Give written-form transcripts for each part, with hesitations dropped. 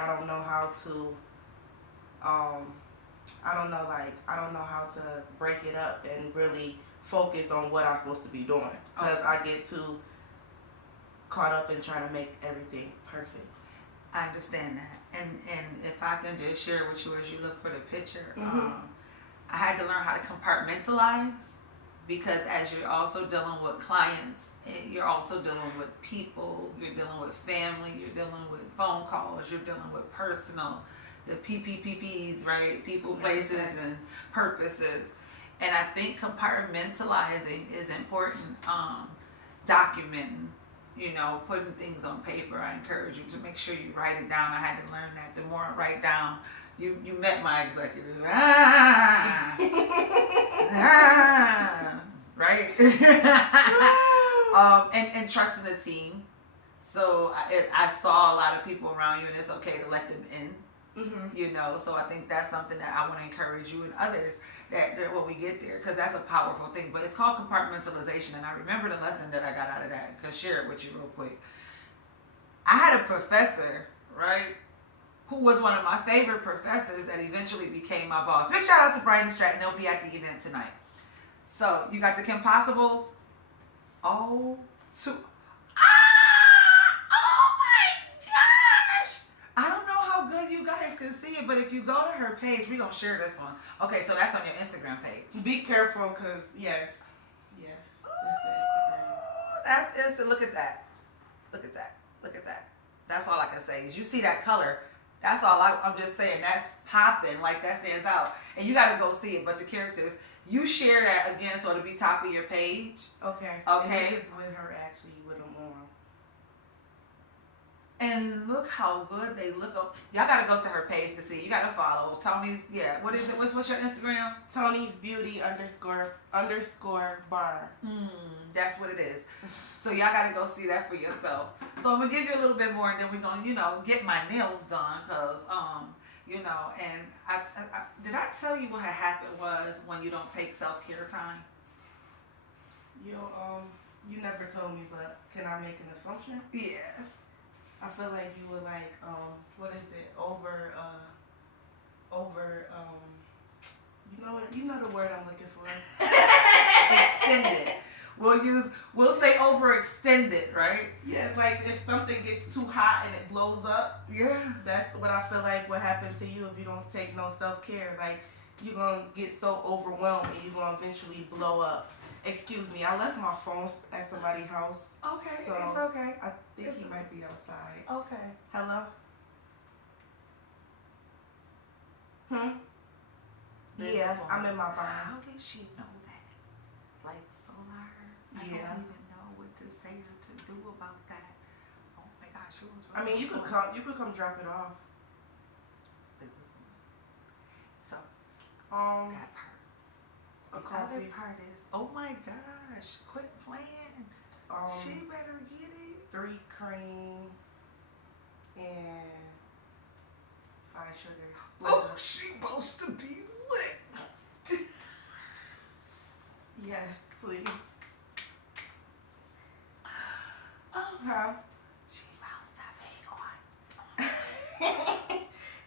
I don't know how to I don't know, like, I don't know how to break it up and really focus on what I'm supposed to be doing. Because I get too caught up in trying to make everything perfect. I understand that. And if I can just share with you as you look for the picture, I had to learn how to compartmentalize, because as you're also dealing with clients, you're also dealing with people, you're dealing with family, you're dealing with phone calls, you're dealing with personal, the PPPs, right? People, places, and purposes. And I think compartmentalizing is important. Documenting, putting things on paper. I encourage you to make sure you write it down. I had to learn that. The more I write down, you met my executive. Right? And trusting the team. So I saw a lot of people around you, and it's okay to let them in. So I think that's something that I want to encourage you and others that when we get there, because that's a powerful thing. But it's called compartmentalization, and I remember the lesson that I got out of that. Because share it with you real quick. I had a professor, right, who was one of my favorite professors that eventually became my boss. Big shout out to Brian Stratton. He'll be at the event tonight. So you got the Kim Possibles. Oh my gosh! I don't know how good you guys can see it, but if you go to her page, we're going to share this one. Okay, so that's on your Instagram page. Be careful, because, yes. That's instant. Look at that. Look at that. Look at that. That's all I can say is you see that color. That's all I'm just saying. That's popping. Like, that stands out. And you got to go see it. But the characters, you share that again so it'll be top of your page. Okay. Okay. And this is with her actually with them on. And look how good they look. Y'all got to go to her page to see. You got to follow. Tony's, what is it? What's your Instagram? Tony's Beauty _ bar. That's what it is. So y'all got to go see that for yourself. So I'm going to give you a little bit more, and then we're going to, get my nails done, because, and I did I tell you what had happened was when you don't take self-care time? You never told me, but can I make an assumption? Yes. I feel like you were like, what is it? You know the word I'm looking for. Extended. We'll say overextended, right? Yeah, like if something gets too hot and it blows up. Yeah. That's what I feel like what happened to you if you don't take no self-care. Like, you're going to get so overwhelmed and you're going to eventually blow up. Excuse me, I left my phone at somebody's house. Okay, so it's okay. I think he might be outside. Okay. Hello? Yeah, I'm in my barn. How did she know that? Like, solar? I don't even know what to say or to do about that. Oh my gosh, it was really I mean, you could come drop it off. This is so that part. The other part is, oh my gosh, quit playing. She better get it. 3 cream and 5 sugars. Oh, she supposed to be lit. Yes, please. Oh, she supposed to be on.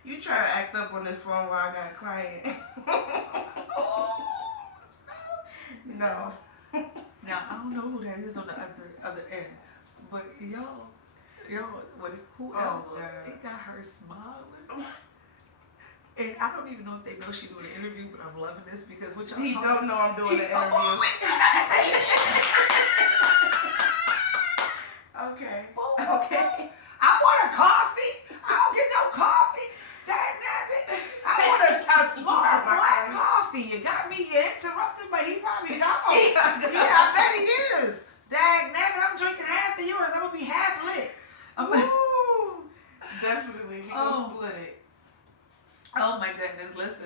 You try to act up on this phone while I got a client. No. Now, I don't know who that is on the other end, but whoever, it got her smiling. And I don't even know if they know she's doing an interview, but I'm loving this because what y'all He don't know I'm doing the interview. Okay. Okay. I want a coffee. I don't get no coffee. Dang nabbit. I want a small black coffee. You got me interrupted, but he probably gone. Yeah, I bet he is. Dang nabbit, I'm drinking half of yours. I'm going to be half lit. Definitely. We can split it. Oh my goodness. Listen.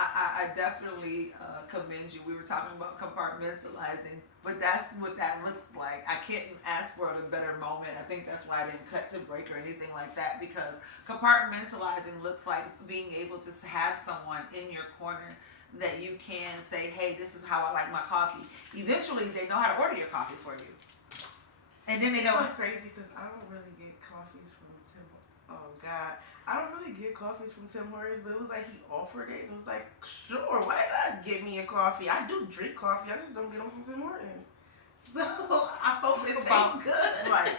I definitely commend you. We were talking about compartmentalizing, but that's what that looks like. I couldn't ask for a better moment. I think that's why I didn't cut to break or anything like that, because compartmentalizing looks like being able to have someone in your corner that you can say, hey, this is how I like my coffee. Eventually, they know how to order your coffee for you. And then they don't. It's so crazy because I don't really get coffees from Oh God, I don't really get coffees from Tim Hortons, but it was like he offered it, and it was like, sure, why not get me a coffee? I do drink coffee, I just don't get them from Tim Hortons. So I hope it tastes good. Right.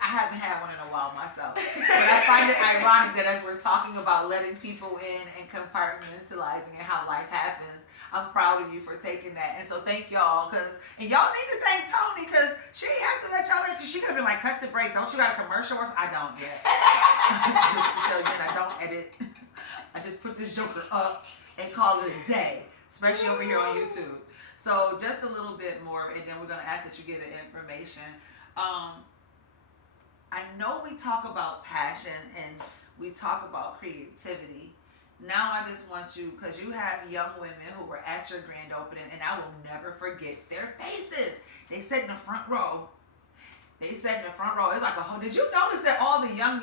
I haven't had one in a while myself, but I find it ironic that as we're talking about letting people in and compartmentalizing and how life happens, I'm proud of you for taking that. And so thank y'all, and y'all need to thank Tony, because she ain't have to let y'all in, because she could have been like, cut the break. Don't you got a commercial? I don't yet. Just to tell you that I don't edit. I just put this joker up and call it a day, especially over here on YouTube. So just a little bit more, and then we're going to ask that you give the information. I know we talk about passion and we talk about creativity. Now I just want you, because you have young women who were at your grand opening, and I will never forget their faces. They sat in the front row. It's like a whole, did you notice that all the young,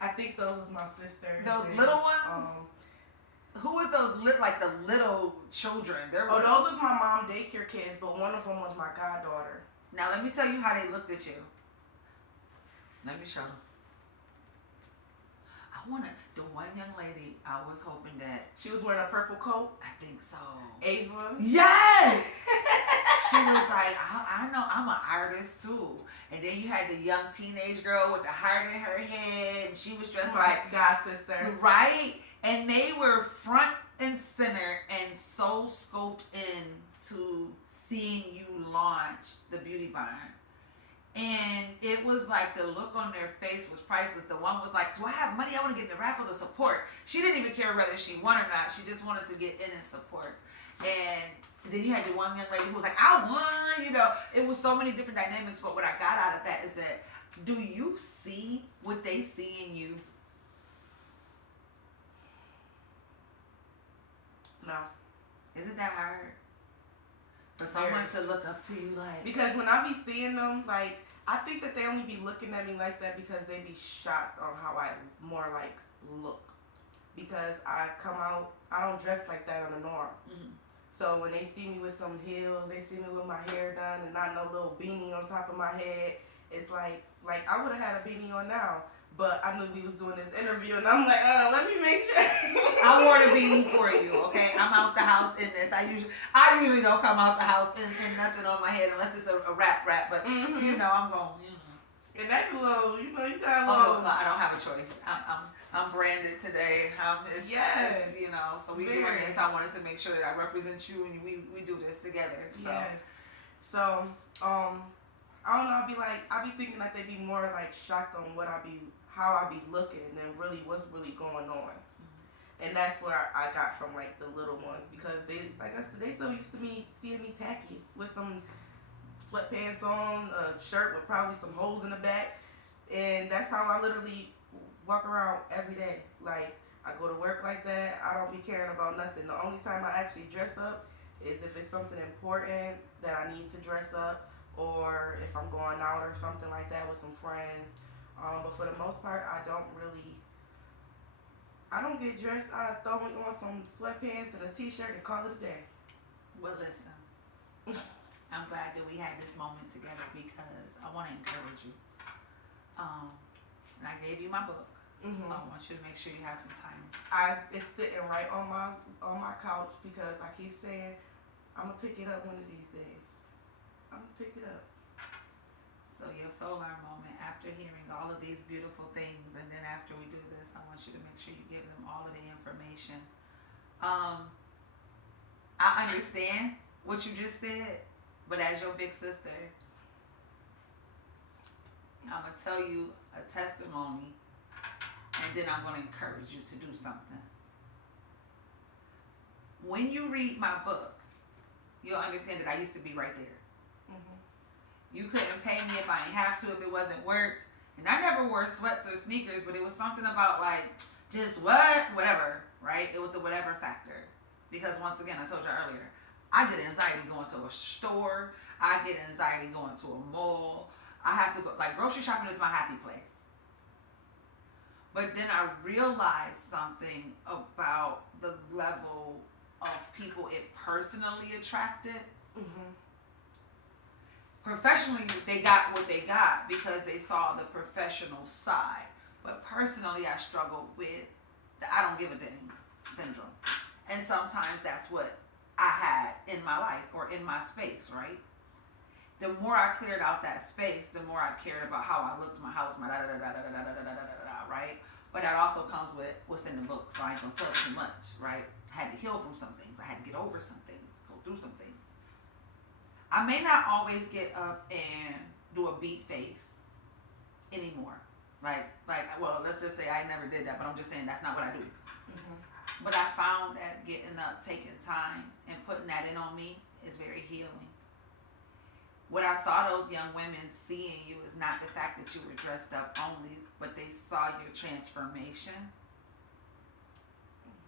I think those was my sisters. Those little ones? Who was those, like the little children? Those was my mom daycare kids, but one of them was my goddaughter. Now let me tell you how they looked at you. Let me show them. The one young lady, I was hoping that. She was wearing a purple coat? I think so. Ava? Yes! She was like, I know, I'm an artist too. And then you had the young teenage girl with the heart in her head, and she was dressed like God sister. Right? And they were front and center and so scoped in to seeing you launch the Beauty Barn. And it was like the look on their face was priceless. The one was like, do I have money? I want to get in the raffle to support. She didn't even care whether she won or not. She just wanted to get in and support. And then you had the one young lady who was like, I won, It was so many different dynamics. But what I got out of that is that, do you see what they see in you? No. Isn't that hard? For someone to look up to you like... Because when I be seeing them, like, I think that they only be looking at me like that because they be shocked on how I more, like, look. Because I come out, I don't dress like that on the norm. Mm-hmm. So when they see me with some heels, they see me with my hair done and not no little beanie on top of my head, it's like I would have had a beanie on now. But I knew we was doing this interview, and I'm like, let me make sure. I wore the beanie for you, okay? I'm out the house in this. I usually don't come out the house in nothing on my head unless it's a wrap. But I'm going, And that's a little, you got a little. Oh, I don't have a choice. I'm branded today. Yes. So we doing this. I wanted to make sure that I represent you, and we do this together. So. Yes. So I don't know. I be thinking that they be more like shocked on how I be looking than really what's really going on. Mm-hmm. And that's where I got from like the little ones, because they so used to me seeing me tacky with some sweatpants on, a shirt with probably some holes in the back, and that's how I literally walk around every day. Like, I go to work like that. I don't be caring about nothing. The only time I actually dress up is if it's something important that I need to dress up, or if I'm going out or something like that with some friends. But for the most part, I don't get dressed. I throw on some sweatpants and a t-shirt and call it a day. Well, listen, I'm glad that we had this moment together because I want to encourage you. And I gave you my book, so I want you to make sure you have some time. It's sitting right on my couch because I keep saying I'm gonna pick it up one of these days. I'm gonna pick it up. So your solar moment, after hearing all of these beautiful things, and then after we do this, I want you to make sure you give them all of the information. I understand what you just said, but as your big sister, I'm going to tell you a testimony, and then I'm going to encourage you to do something. When you read my book, you'll understand that I used to be right there. You couldn't pay me if I didn't have to, if it wasn't work. And I never wore sweats or sneakers, but it was something about like, just whatever, right? It was a whatever factor. Because once again, I told you earlier, I get anxiety going to a store. I get anxiety going to a mall. I have to go, like grocery shopping is my happy place. But then I realized something about the level of people it personally attracted. Mm-hmm. Professionally, they got what they got because they saw the professional side. But personally, I struggle with the I don't give a damn syndrome. And sometimes that's what I had in my life or in my space, right? The more I cleared out that space, the more I cared about how I looked, my house, my da da da da da da da da da da da, right? But that also comes with what's in the book, so I ain't gonna tell too much, right? I had to heal from some things. I had to get over some things, go through some things. I may not always get up and do a beat face anymore. Well, let's just say I never did that, but I'm just saying that's not what I do. Mm-hmm. But I found that getting up, taking time, and putting that in on me is very healing. What I saw those young women seeing you is not the fact that you were dressed up only, but they saw your transformation